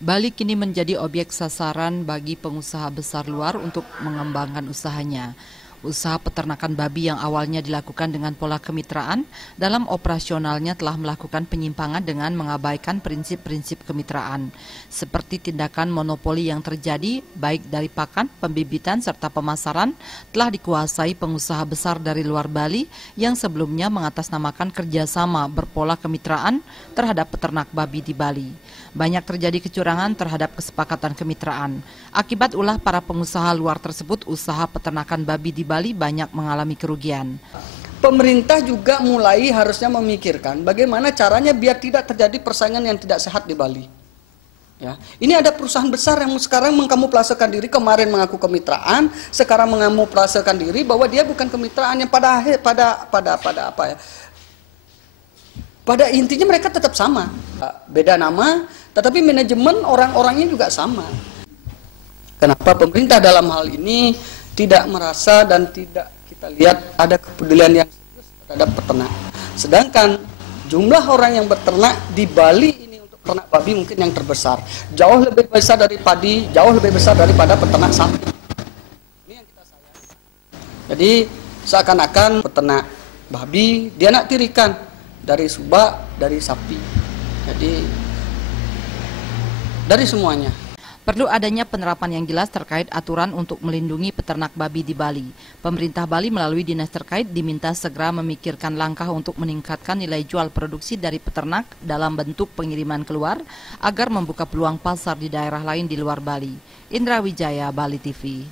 Bali kini menjadi objek sasaran bagi pengusaha besar luar untuk mengembangkan usahanya. Usaha peternakan babi yang awalnya dilakukan dengan pola kemitraan, dalam operasionalnya telah melakukan penyimpangan dengan mengabaikan prinsip-prinsip kemitraan, seperti tindakan monopoli yang terjadi baik dari pakan, pembibitan, serta pemasaran telah dikuasai pengusaha besar dari luar Bali yang sebelumnya mengatasnamakan kerjasama berpola kemitraan terhadap peternak babi di Bali. Banyak terjadi kecurangan terhadap kesepakatan kemitraan. Akibat ulah para pengusaha luar tersebut, usaha peternakan babi di Bali banyak mengalami kerugian. Pemerintah juga mulai harusnya memikirkan bagaimana caranya biar tidak terjadi persaingan yang tidak sehat di Bali. Ya, ini ada perusahaan besar yang sekarang mengkamuflasekan diri, kemarin mengaku kemitraan, sekarang mengamuflasekan diri bahwa dia bukan kemitraan, yang pada intinya mereka tetap sama, beda nama, tetapi manajemen orang-orangnya juga sama. Kenapa pemerintah dalam hal ini tidak merasa dan tidak kita lihat ada kepedulian yang serius terhadap peternak. Sedangkan jumlah orang yang beternak di Bali ini untuk peternak babi mungkin yang terbesar, jauh lebih besar dari padi, jauh lebih besar daripada peternak sapi. Ini yang kita sayangkan. Jadi seakan-akan peternak babi dia nak tirikan dari subak, dari sapi. Jadi dari semuanya. Perlu adanya penerapan yang jelas terkait aturan untuk melindungi peternak babi di Bali. Pemerintah Bali melalui dinas terkait diminta segera memikirkan langkah untuk meningkatkan nilai jual produksi dari peternak dalam bentuk pengiriman keluar agar membuka peluang pasar di daerah lain di luar Bali. Indra Wijaya, Bali TV.